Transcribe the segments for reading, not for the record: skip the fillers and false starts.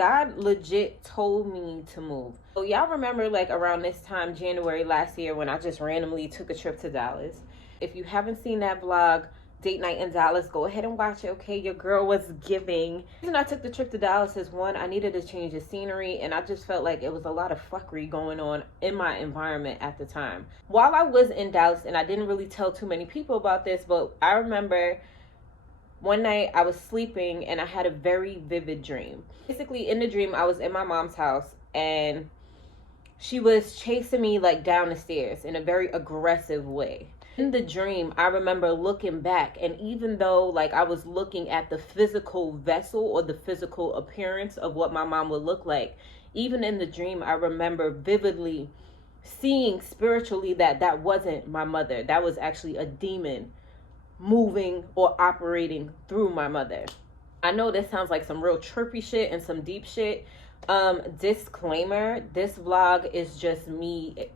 God legit told me to move. So y'all remember like around this time, January last year, when I just randomly took a trip to Dallas. If you haven't seen that vlog, Date Night in Dallas, go ahead and watch it, okay? Your girl was giving. The reason I took the trip to Dallas is, one, I needed to change the scenery, and I just felt like it was a lot of fuckery going on in my environment at the time. While I was in Dallas, and I didn't really tell too many people about this, but I remember one night I was sleeping and I had a very vivid dream. Basically, in the dream, I was in my mom's house and she was chasing me like down the stairs in a very aggressive way. In the dream, I remember looking back, and even though like I was looking at the physical vessel or the physical appearance of what my mom would look like, even in the dream, I remember vividly seeing spiritually that that wasn't my mother. That was actually a demon moving or operating through my mother. I know this sounds like some real trippy shit and some deep shit. Disclaimer, this vlog is just me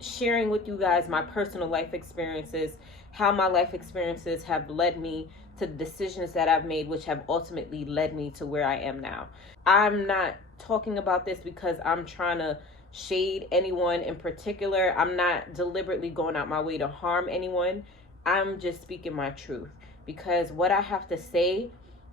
sharing with you guys my personal life experiences, how my life experiences have led me to the decisions that I've made, which have ultimately led me to where I am now. I'm not talking about this because I'm trying to shade anyone in particular. I'm not deliberately going out my way to harm anyone. I'm just speaking my truth, because what I have to say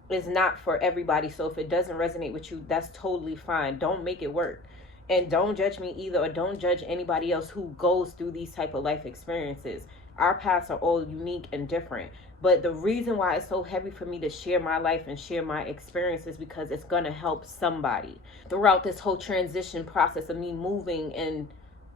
is not for everybody. So if it doesn't resonate with you, that's totally fine. Don't make it work. And don't judge me either, or don't judge anybody else who goes through these type of life experiences. Our paths are all unique and different. But the reason why it's so heavy for me to share my life and share my experiences, because it's going to help somebody throughout this whole transition process of me moving and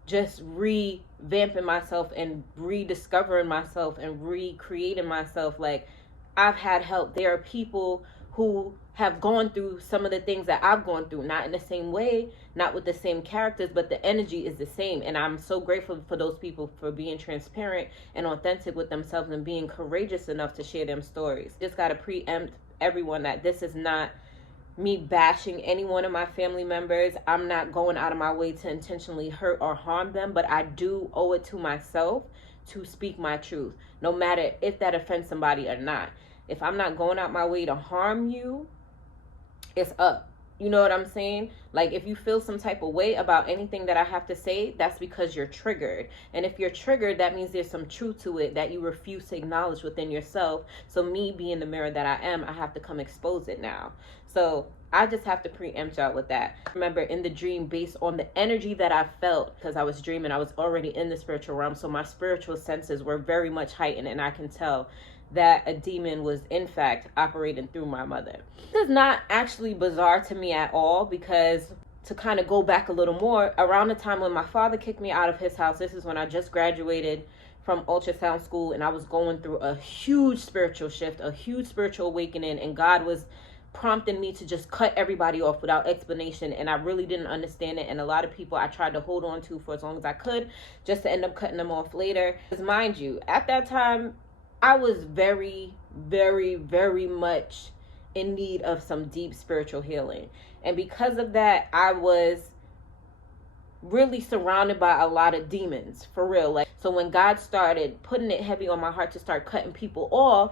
just revamping myself and rediscovering myself and recreating myself. Like, I've had help. There are people who have gone through some of the things that I've gone through, not in the same way, not with the same characters, but the energy is the same. And I'm so grateful for those people for being transparent and authentic with themselves and being courageous enough to share them stories. Just got to preempt everyone that this is not me bashing any one of my family members. I'm not going out of my way to intentionally hurt or harm them, but I do owe it to myself to speak my truth, no matter if that offends somebody or not. If I'm not going out my way to harm you, it's up. You know what I'm saying? Like, if you feel some type of way about anything that I have to say, that's because you're triggered. And if you're triggered, that means there's some truth to it that you refuse to acknowledge within yourself. So me being the mirror that I am, I have to come expose it now. So I just have to preempt y'all with that. Remember, in the dream, based on the energy that I felt, because I was dreaming, I was already in the spiritual realm. So my spiritual senses were very much heightened, and I can tell that a demon was in fact operating through my mother. This is not actually bizarre to me at all, because to kind of go back a little more, around the time when my father kicked me out of his house, this is when I just graduated from ultrasound school, and I was going through a huge spiritual shift, a huge spiritual awakening, and God was prompting me to just cut everybody off without explanation, and I really didn't understand it. And a lot of people I tried to hold on to for as long as I could, just to end up cutting them off later. Because mind you, at that time, I was very, very, very much in need of some deep spiritual healing. And because of that, I was really surrounded by a lot of demons, for real. Like, so when God started putting it heavy on my heart to start cutting people off,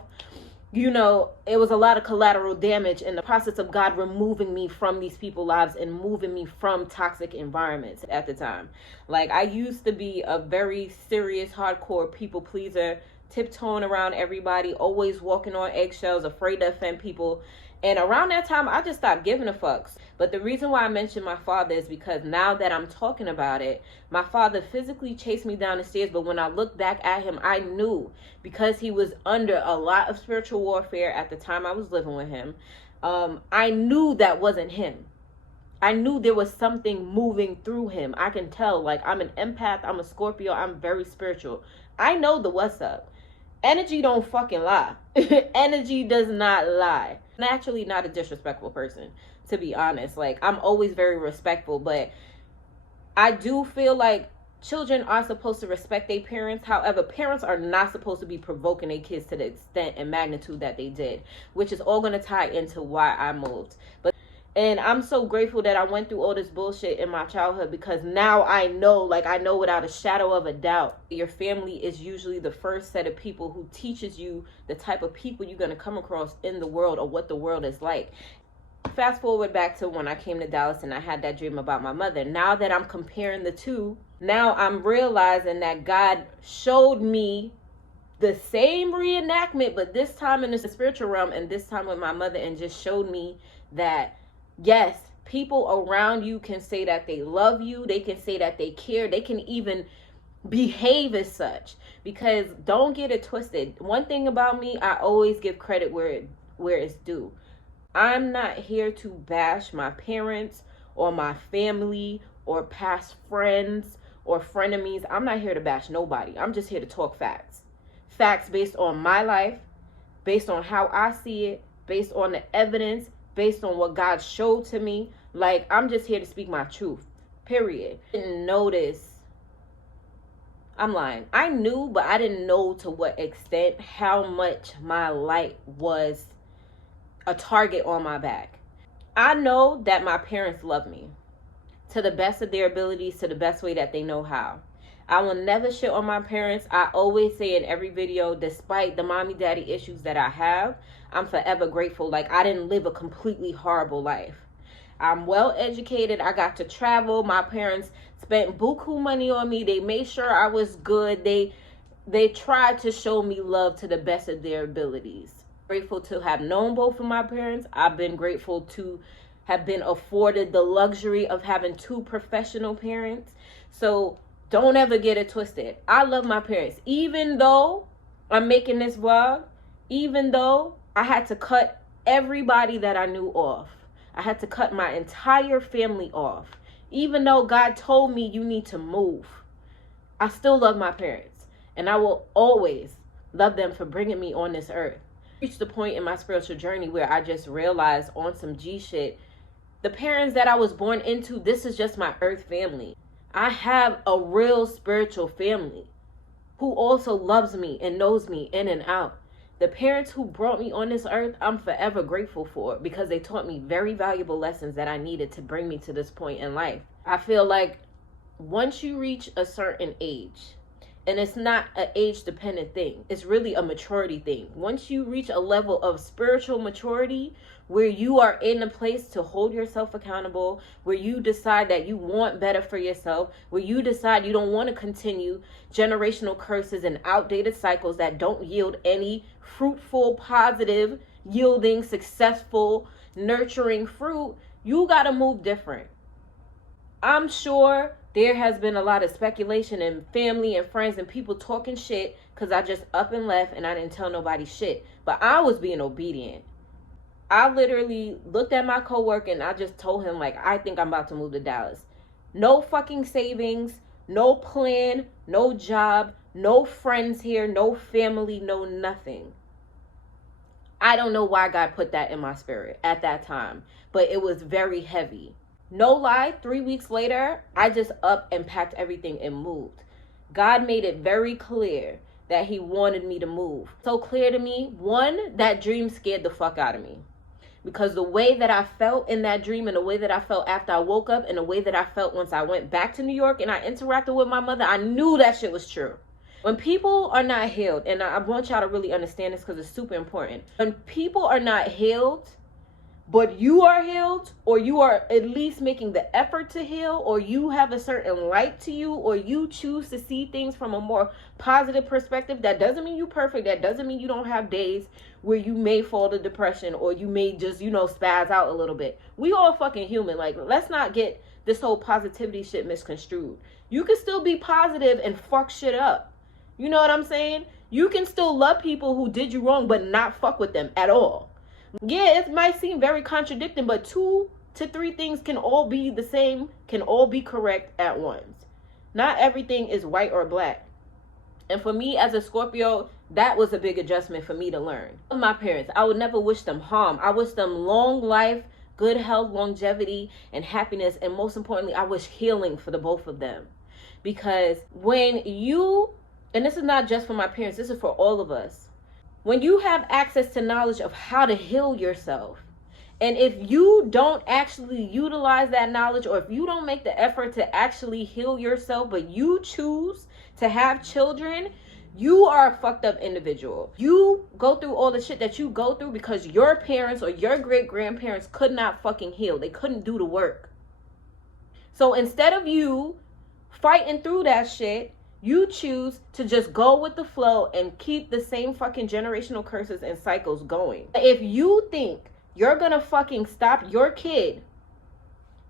you know, it was a lot of collateral damage in the process of God removing me from these people's lives and moving me from toxic environments at the time. Like, I used to be a very serious, hardcore people pleaser, tiptoeing around everybody, always walking on eggshells, afraid to offend people. And around that time, I just stopped giving a fuck. But the reason why I mentioned my father is because now that I'm talking about it, my father physically chased me down the stairs. But when I looked back at him, I knew, because he was under a lot of spiritual warfare at the time I was living with him, I knew that wasn't him. I knew there was something moving through him. I can tell. Like, I'm an empath, I'm a Scorpio, I'm very spiritual. I know the what's up. Energy don't fucking lie. Energy does not lie. I'm actually not a disrespectful person, to be honest. Like, I'm always very respectful, but I do feel like children are supposed to respect their parents. However, parents are not supposed to be provoking their kids to the extent and magnitude that they did, which is all going to tie into why I moved. And I'm so grateful that I went through all this bullshit in my childhood, because now I know, like, I know without a shadow of a doubt, your family is usually the first set of people who teaches you the type of people you're going to come across in the world, or what the world is like. Fast forward back to when I came to Dallas and I had that dream about my mother. Now that I'm comparing the two, now I'm realizing that God showed me the same reenactment, but this time in the spiritual realm and this time with my mother, and just showed me that, yes, people around you can say that they love you. They can say that they care. They can even behave as such, because don't get it twisted. One thing about me, I always give credit where it's due. I'm not here to bash my parents or my family or past friends or frenemies. I'm not here to bash nobody. I'm just here to talk facts. Facts based on my life, based on how I see it, based on the evidence, based on what God showed to me. Like, I'm just here to speak my truth, period. Didn't notice. I'm lying. I knew, but I didn't know to what extent how much my light was a target on my back. I know that my parents love me to the best of their abilities, to the best way that they know how. I will never shit on my parents. I always say in every video, despite the mommy daddy issues that I have, I'm forever grateful. Like, I didn't live a completely horrible life. I'm well educated. I got to travel. My parents spent buku money on me. They made sure I was good. They tried to show me love to the best of their abilities. Grateful to have known both of my parents. I've been grateful to have been afforded the luxury of having two professional parents. So don't ever get it twisted. I love my parents. Even though I'm making this vlog, even though I had to cut everybody that I knew off. I had to cut my entire family off. Even though God told me you need to move, I still love my parents. And I will always love them for bringing me on this earth. I reached the point in my spiritual journey where I just realized on some G shit, the parents that I was born into, this is just my earth family. I have a real spiritual family who also loves me and knows me in and out. The parents who brought me on this earth, I'm forever grateful for, because they taught me very valuable lessons that I needed to bring me to this point in life. I feel like once you reach a certain age, and it's not an age-dependent thing, it's really a maturity thing. Once you reach a level of spiritual maturity where you are in a place to hold yourself accountable, where you decide that you want better for yourself, where you decide you don't want to continue generational curses and outdated cycles that don't yield any fruitful, positive, yielding, successful, nurturing fruit, you got to move different. I'm sure there has been a lot of speculation and family and friends and people talking shit because I just up and left and I didn't tell nobody shit. But I was being obedient. I literally looked at my coworker and I just told him, like, I think I'm about to move to Dallas. No fucking savings, no plan, no job, no friends here, no family, no nothing. I don't know why God put that in my spirit at that time, but it was very heavy. No lie, 3 weeks later, I just up and packed everything and moved. God made it very clear that he wanted me to move. So clear to me, one, that dream scared the fuck out of me. Because the way that I felt in that dream and the way that I felt after I woke up and the way that I felt once I went back to New York and I interacted with my mother, I knew that shit was true. When people are not healed, and I want y'all to really understand this because it's super important. When people are not healed, but you are healed, or you are at least making the effort to heal, or you have a certain light to you, or you choose to see things from a more positive perspective, that doesn't mean you're perfect. That doesn't mean you don't have days where you may fall to depression or you may just, spaz out a little bit. We all fucking human. Like, let's not get this whole positivity shit misconstrued. You can still be positive and fuck shit up. You know what I'm saying? You can still love people who did you wrong, but not fuck with them at all. Yeah, it might seem very contradicting, but 2 to 3 things can all be the same, can all be correct at once. Not everything is white or black. And for me as a Scorpio, that was a big adjustment for me to learn. My parents, I would never wish them harm. I wish them long life, good health, longevity, and happiness. And most importantly, I wish healing for the both of them. Because when you, and this is not just for my parents, this is for all of us. When you have access to knowledge of how to heal yourself, and if you don't actually utilize that knowledge, or if you don't make the effort to actually heal yourself, but you choose to have children, You are a fucked up individual. You go through all the shit that you go through because your parents or your great grandparents could not fucking heal. They couldn't do the work. So instead of you fighting through that shit, you choose to just go with the flow and keep the same fucking generational curses and cycles going. If you think you're gonna fucking stop your kid,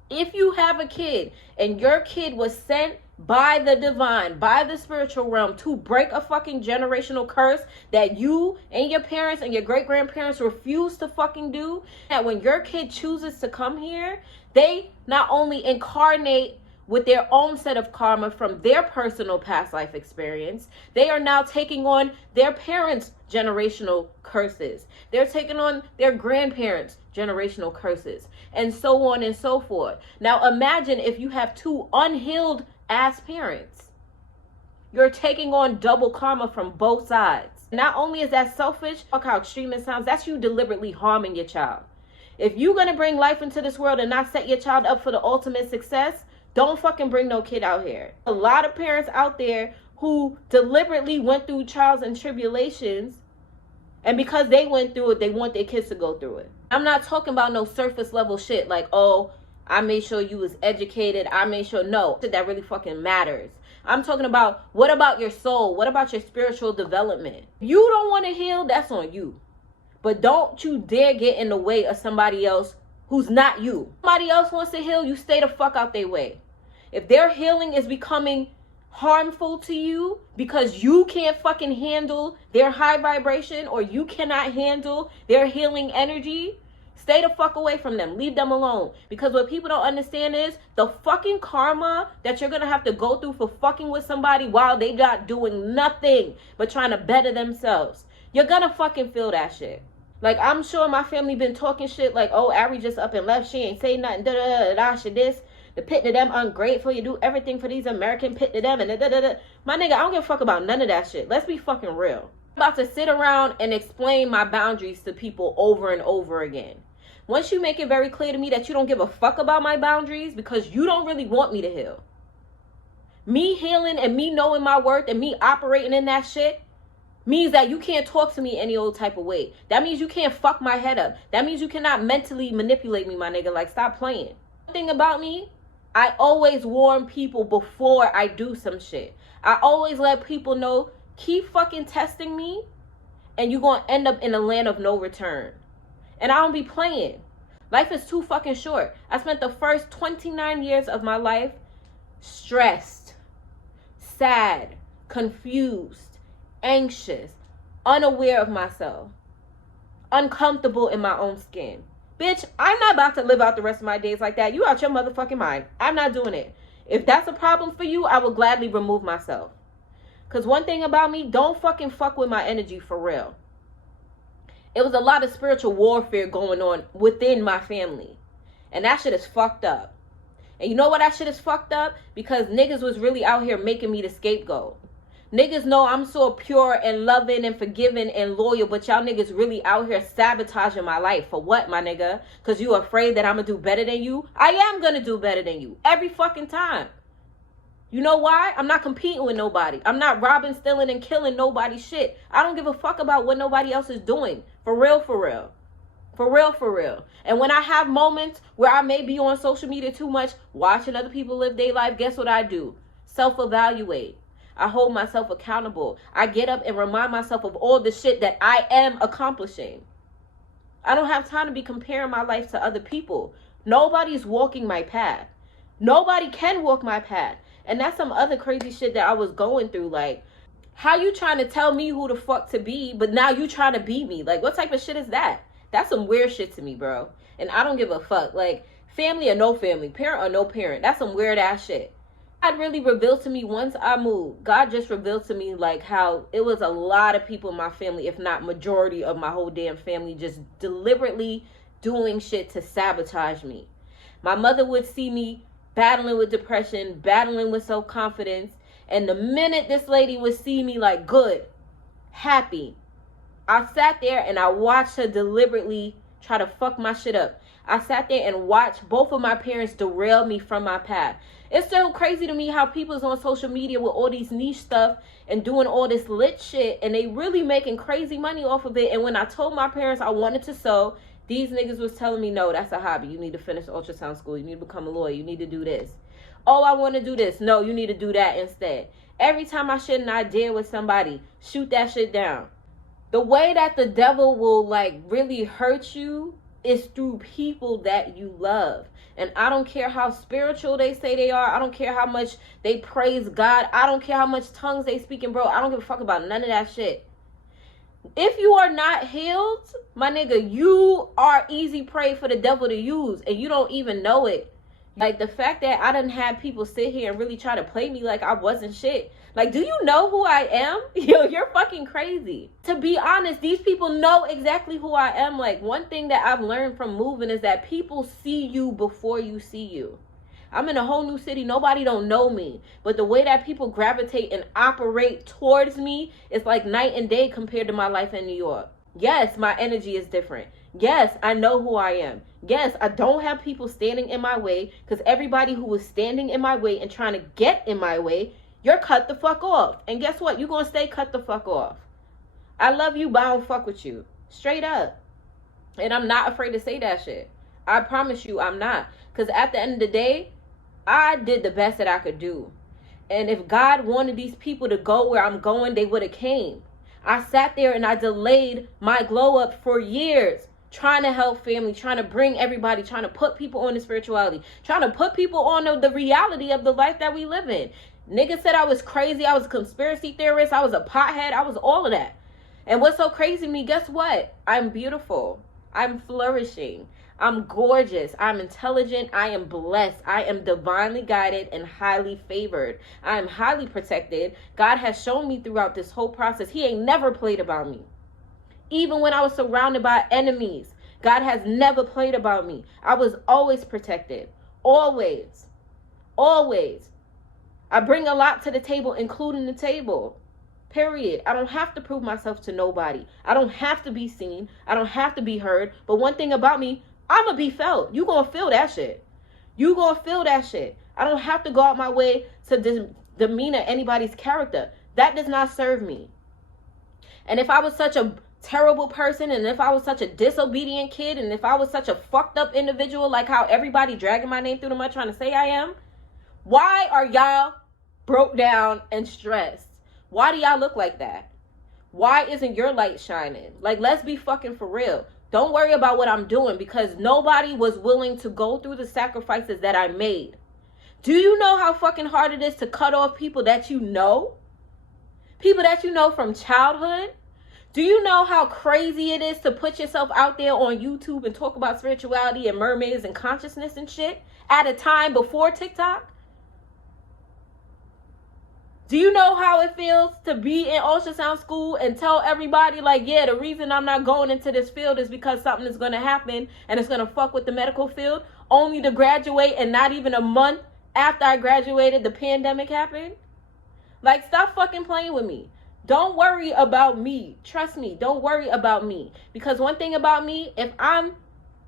if you have a kid and your kid was sent by the divine, by the spiritual realm to break a fucking generational curse that you and your parents and your great grandparents refuse to fucking do, that when your kid chooses to come here, they not only incarnate with their own set of karma from their personal past life experience, they are now taking on their parents' generational curses. They're taking on their grandparents' generational curses, and so on and so forth. Now imagine if you have two unhealed ass parents. You're taking on double karma from both sides. Not only is that selfish, fuck how extreme it sounds, that's you deliberately harming your child. If you're gonna bring life into this world and not set your child up for the ultimate success, don't fucking bring no kid out here. A lot of parents out there who deliberately went through trials and tribulations, and because they went through it, they want their kids to go through it. I'm not talking about no surface level shit like, oh, I made sure you was educated. I made sure, no, that really fucking matters. I'm talking about, what about your soul? What about your spiritual development? You don't want to heal, that's on you. But don't you dare get in the way of somebody else who's not you. Somebody else wants to heal, you stay the fuck out their way. If their healing is becoming harmful to you because you can't fucking handle their high vibration or you cannot handle their healing energy, stay the fuck away from them. Leave them alone. Because what people don't understand is the fucking karma that you're going to have to go through for fucking with somebody while they not doing nothing but trying to better themselves. You're going to fucking feel that shit. Like, I'm sure my family been talking shit like, oh, Ari just up and left. She ain't say nothing. Da-da-da-da-da. She this. The pit to them ungrateful. You do everything for these American pit to them. And da-da-da-da. My nigga, I don't give a fuck about none of that shit. Let's be fucking real. I'm about to sit around and explain my boundaries to people over and over again. Once you make it very clear to me that you don't give a fuck about my boundaries because you don't really want me to heal. Me healing and me knowing my worth and me operating in that shit means that you can't talk to me any old type of way. That means you can't fuck my head up. That means you cannot mentally manipulate me, my nigga. Like, stop playing. One thing about me, I always warn people before I do some shit. I always let people know, keep fucking testing me and you're going to end up in a land of no return. And I don't be playing. Life is too fucking short. I spent the first 29 years of my life stressed, sad, confused, anxious, unaware of myself, uncomfortable in my own skin. Bitch, I'm not about to live out the rest of my days like that. You out your motherfucking mind. I'm not doing it. If that's a problem for you, I will gladly remove myself. Because one thing about me, don't fucking fuck with my energy for real. It was a lot of spiritual warfare going on within my family. And that shit is fucked up. And you know why that shit is fucked up? Because niggas was really out here making me the scapegoat. Niggas know I'm so pure and loving and forgiving and loyal, but y'all niggas really out here sabotaging my life. For what, my nigga? Because you afraid that I'm going to do better than you? I am going to do better than you. Every fucking time. You know why? I'm not competing with nobody. I'm not robbing, stealing, and killing nobody's shit. I don't give a fuck about what nobody else is doing. For real, for real. For real, for real. And when I have moments where I may be on social media too much, watching other people live their life, guess what I do? Self-evaluate. I hold myself accountable. I get up and remind myself of all the shit that I am accomplishing. I don't have time to be comparing my life to other people. Nobody's walking my path. Nobody can walk my path. And that's some other crazy shit that I was going through. Like, how you trying to tell me who the fuck to be, but now you trying to be me? Like, what type of shit is that? That's some weird shit to me, bro. And I don't give a fuck. Like, family or no family, parent or no parent, that's some weird ass shit. God really revealed to me once I moved. God just revealed to me like how it was a lot of people in my family, if not majority of my whole damn family, just deliberately doing shit to sabotage me. My mother would see me battling with depression, battling with self-confidence. And the minute this lady would see me like good, happy, I sat there and I watched her deliberately try to fuck my shit up. I sat there and watched both of my parents derail me from my path. It's so crazy to me how people's on social media with all these niche stuff and doing all this lit shit, and they really making crazy money off of it. And when I told my parents I wanted to sew, these niggas was telling me, no, that's a hobby. You need to finish ultrasound school. You need to become a lawyer. You need to do this. Oh, I want to do this. No, you need to do that instead. Every time I share an idea with somebody, shoot that shit down. The way that the devil will like really hurt you is through people that you love. And I don't care how spiritual they say they are. I don't care how much they praise God. I don't care how much tongues they speaking, bro. I don't give a fuck about none of that shit. If you are not healed, my nigga, you are easy prey for the devil to use, and you don't even know it. Like, the fact that I done had people sit here and really try to play me like I wasn't shit. Like, do you know who I am? Yo, you're fucking crazy. To be honest, these people know exactly who I am. Like, one thing that I've learned from moving is that people see you before you see you. I'm in a whole new city. Nobody don't know me. But the way that people gravitate and operate towards me is like night and day compared to my life in New York. Yes, my energy is different. Yes, I know who I am. Yes, I don't have people standing in my way, because everybody who was standing in my way and trying to get in my way, you're cut the fuck off. And guess what? You're going to stay cut the fuck off. I love you, but I don't fuck with you. Straight up. And I'm not afraid to say that shit. I promise you I'm not. Because at the end of the day, I did the best that I could do. And if God wanted these people to go where I'm going, they would have came. I sat there and I delayed my glow up for years, trying to help family, trying to bring everybody, trying to put people on the spirituality, trying to put people on the reality of the life that we live in. Niggas said I was crazy. I was a conspiracy theorist. I was a pothead. I was all of that. And what's so crazy to me, guess what? I'm beautiful. I'm flourishing. I'm gorgeous. I'm intelligent. I am blessed. I am divinely guided and highly favored. I am highly protected. God has shown me throughout this whole process, he ain't never played about me. Even when I was surrounded by enemies, God has never played about me. I was always protected. Always. Always. I bring a lot to the table, including the table. Period. I don't have to prove myself to nobody. I don't have to be seen. I don't have to be heard. But one thing about me, I'm going to be felt. You going to feel that shit. You going to feel that shit. I don't have to go out my way to demean anybody's character. That does not serve me. And if I was such a terrible person, and if I was such a disobedient kid, and if I was such a fucked up individual, like how everybody dragging my name through the mud trying to say I am, why are y'all broke down and stressed? Why do y'all look like that? Why isn't your light shining? Like, let's be fucking for real. Don't worry about what I'm doing, because nobody was willing to go through the sacrifices that I made. Do you know how fucking hard it is to cut off people that you know? People that you know from childhood? Do you know how crazy it is to put yourself out there on YouTube and talk about spirituality and mermaids and consciousness and shit at a time before TikTok? Do you know how it feels to be in ultrasound school and tell everybody, like, yeah, the reason I'm not going into this field is because something is going to happen and it's going to fuck with the medical field, only to graduate and not even a month after I graduated, the pandemic happened? Like, stop fucking playing with me. Don't worry about me. Trust me, don't worry about me. Because one thing about me, if I'm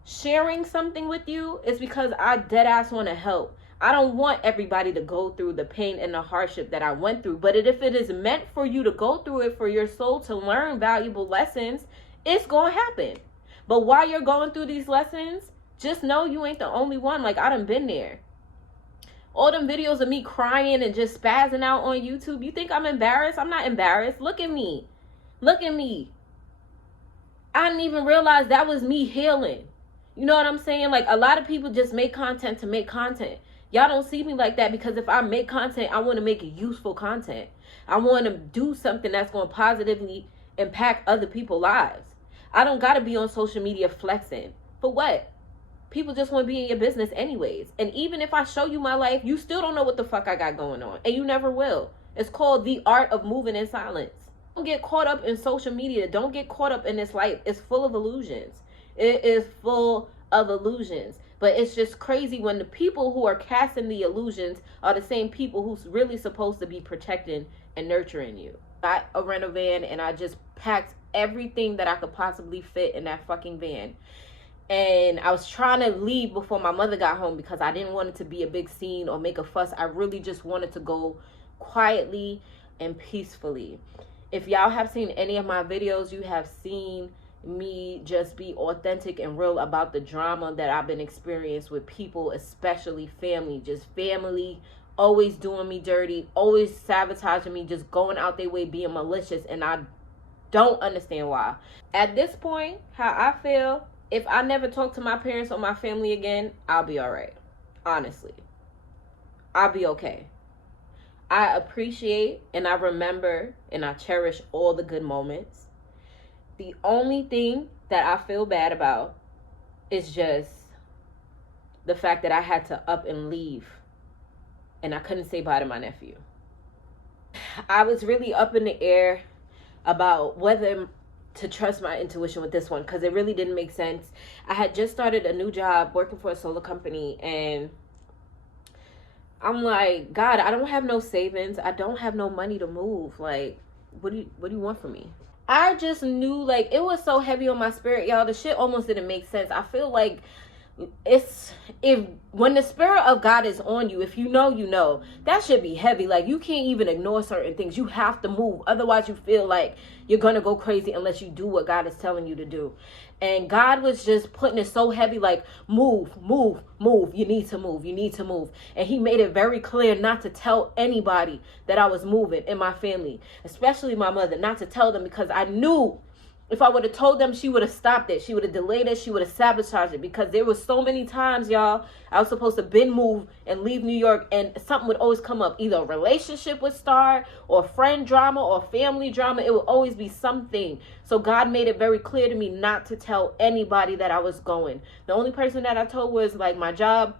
sharing something with you, it's because I dead ass want to help. I don't want everybody to go through the pain and the hardship that I went through. But if it is meant for you to go through it, for your soul to learn valuable lessons, it's going to happen. But while you're going through these lessons, just know you ain't the only one. Like, I done been there. All them videos of me crying and just spazzing out on YouTube, you think I'm embarrassed? I'm not embarrassed. Look at me. Look at me. I didn't even realize that was me healing. You know what I'm saying? Like, a lot of people just make content to make content. Y'all don't see me like that, because if I make content, I want to make it useful content. I want to do something that's going to positively impact other people's lives. I don't got to be on social media flexing. For what? People just want to be in your business anyways. And even if I show you my life, you still don't know what the fuck I got going on. And you never will. It's called the art of moving in silence. Don't get caught up in social media. Don't get caught up in this life. It's full of illusions. It is full of illusions. But it's just crazy when the people who are casting the illusions are the same people who's really supposed to be protecting and nurturing you. Got a rental van and I just packed everything that I could possibly fit in that fucking van. And I was trying to leave before my mother got home because I didn't want it to be a big scene or make a fuss. I really just wanted to go quietly and peacefully. If y'all have seen any of my videos, you have seen me just be authentic and real about the drama that I've been experiencing with people, especially family. Just family always doing me dirty, always sabotaging me, just going out their way, being malicious, and I don't understand why. At this point, how I feel, if I never talk to my parents or my family again, I'll be all right. Honestly, I'll be okay. I appreciate and I remember and I cherish all the good moments. The only thing that I feel bad about is just the fact that I had to up and leave and I couldn't say bye to my nephew. I was really up in the air about whether to trust my intuition with this one because it really didn't make sense. I had just started a new job working for a solar company, and I'm like, God, I don't have no savings. I don't have no money to move. Like, what do you want from me? I just knew, like, it was so heavy on my spirit, y'all. The shit almost didn't make sense. I feel like when the spirit of God is on you, if you know, that should be heavy. Like, you can't even ignore certain things. You have to move. Otherwise, you feel like you're going to go crazy unless you do what God is telling you to do. And God was just putting it so heavy, like, move. You need to move. And he made it very clear not to tell anybody that I was moving in my family, especially my mother, not to tell them, because I knew if I would have told them, she would have stopped it. She would have delayed it. She would have sabotaged it, because there was so many times, y'all, I was supposed to bin move and leave New York, and something would always come up. Either a relationship would start, or friend drama, or family drama. It would always be something. So God made it very clear to me not to tell anybody that I was going. The only person that I told was like my job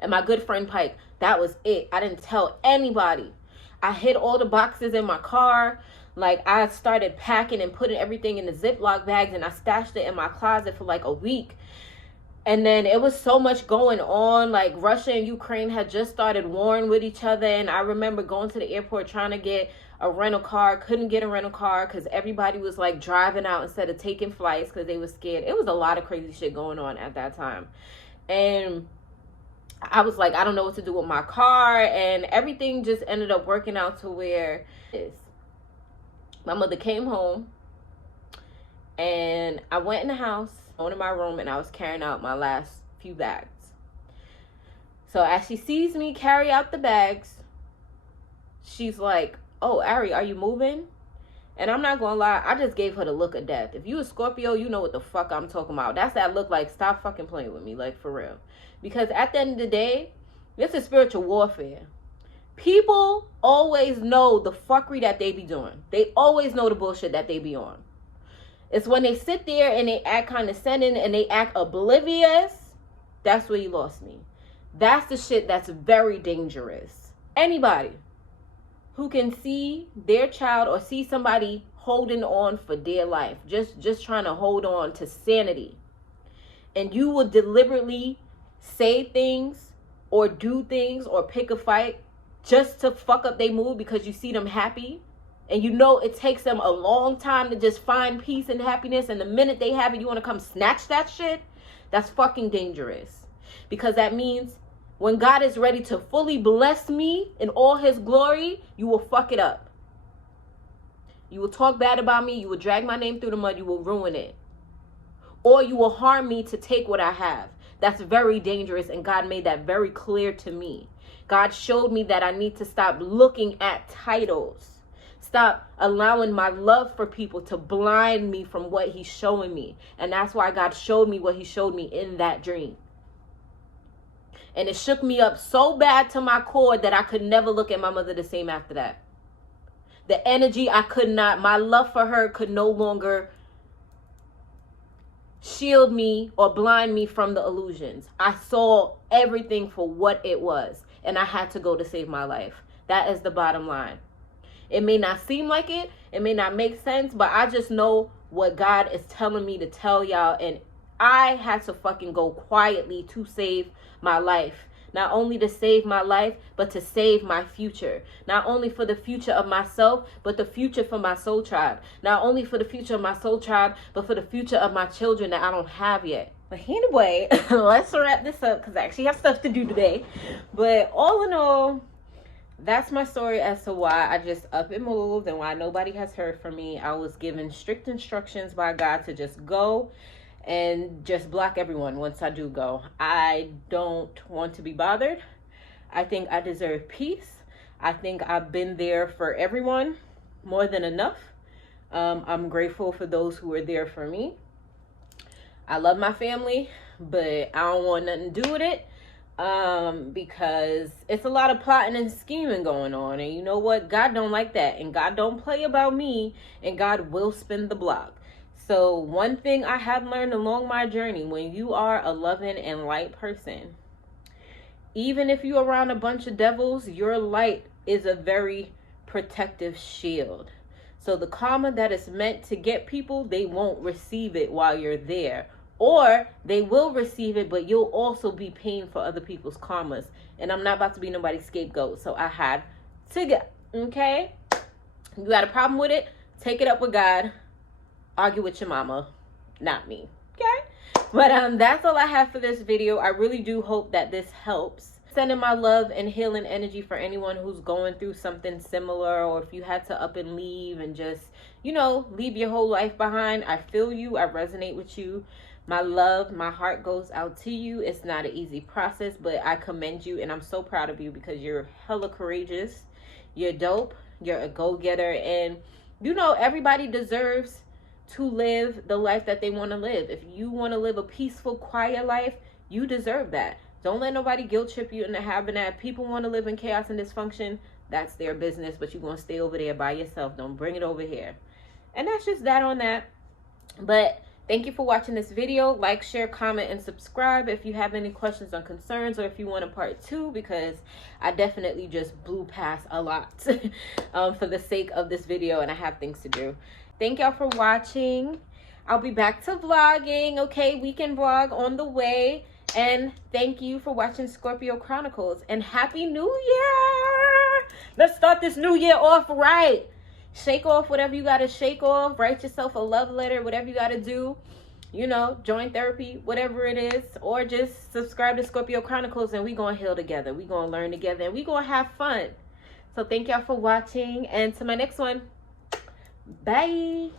and my good friend Pike. That was it. I didn't tell anybody. I hid all the boxes in my car. Like, I started packing and putting everything in the Ziploc bags, and I stashed it in my closet for like a week. And then it was so much going on. Like, Russia and Ukraine had just started warring with each other. And I remember going to the airport trying to get a rental car. Couldn't get a rental car because everybody was like driving out instead of taking flights because they were scared. It was a lot of crazy shit going on at that time. And I was like, I don't know what to do with my car. And everything just ended up working out to where it is. My mother came home, and I went in the house, went in my room, and I was carrying out my last few bags. So as she sees me carry out the bags, she's like, oh, Ari, are you moving? And I'm not going to lie, I just gave her the look of death. If you a Scorpio, you know what the fuck I'm talking about. That's that look like, stop fucking playing with me, like, for real. Because at the end of the day, this is spiritual warfare. People always know the fuckery that they be doing. They always know the bullshit that they be on. It's when they sit there and they act condescending and they act oblivious. That's where you lost me. That's the shit that's very dangerous. Anybody who can see their child or see somebody holding on for dear life, just trying to hold on to sanity, and you will deliberately say things or do things or pick a fight just to fuck up their mood because you see them happy, and you know it takes them a long time to just find peace and happiness, and the minute they have it, you want to come snatch that shit. That's fucking dangerous, because that means when God is ready to fully bless me in all his glory, you will fuck it up. You will talk bad about me, you will drag my name through the mud, you will ruin it, or you will harm me to take what I have. That's very dangerous, and God made that very clear to me. God showed me that I need to stop looking at titles. Stop allowing my love for people to blind me from what he's showing me. And that's why God showed me what he showed me in that dream. And it shook me up so bad to my core that I could never look at my mother the same after that. The energy, I could not, my love for her could no longer shield me or blind me from the illusions. I saw everything for what it was. And I had to go to save my life. That is the bottom line. It may not seem like it. It may not make sense. But I just know what God is telling me to tell y'all. And I had to fucking go quietly to save my life. Not only to save my life, but to save my future. Not only for the future of myself, but the future for my soul tribe. Not only for the future of my soul tribe, but for the future of my children that I don't have yet. But anyway, let's wrap this up because I actually have stuff to do today. But all in all, that's my story as to why I just up and moved and why nobody has heard from me. I was given strict instructions by God to just go and just block everyone once I do go. I don't want to be bothered. I think I deserve peace. I think I've been there for everyone more than enough. I'm grateful for those who are there for me. I love my family, but I don't want nothing to do with it because it's a lot of plotting and scheming going on. And you know what? God don't like that. And God don't play about me. And God will spin the block. So one thing I have learned along my journey, when you are a loving and light person, even if you're around a bunch of devils, your light is a very protective shield. So the karma that is meant to get people, they won't receive it while you're there. Or they will receive it, but you'll also be paying for other people's karmas. And I'm not about to be nobody's scapegoat. So I had to go. Okay? You got a problem with it? Take it up with God. Argue with your mama. Not me. Okay? But that's all I have for this video. I really do hope that this helps. Sending my love and healing energy for anyone who's going through something similar, or if you had to up and leave and just, leave your whole life behind. I feel you. I resonate with you. My love, my heart goes out to you. It's not an easy process, but I commend you and I'm so proud of you because you're hella courageous. You're dope. You're a go-getter. And, everybody deserves to live the life that they want to live. If you want to live a peaceful, quiet life, you deserve that. Don't let nobody guilt trip you into having that. People want to live in chaos and dysfunction. That's their business, but you're going to stay over there by yourself. Don't bring it over here. And that's just that on that. But thank you for watching this video. Like, share, comment, and subscribe if you have any questions or concerns, or if you want a part 2, because I definitely just blew past a lot for the sake of this video, and I have things to do. Thank y'all for watching. I'll be back to vlogging, okay? Weekend vlog on the way. And thank you for watching Scorpio Chronicles. And Happy New Year! Let's start this new year off right. Shake off whatever you got to shake off. Write yourself a love letter, whatever you got to do. Join therapy, whatever it is. Or just subscribe to Scorpio Chronicles and we going to heal together. We going to learn together and we going to have fun. So thank y'all for watching. And to my next one. Bye.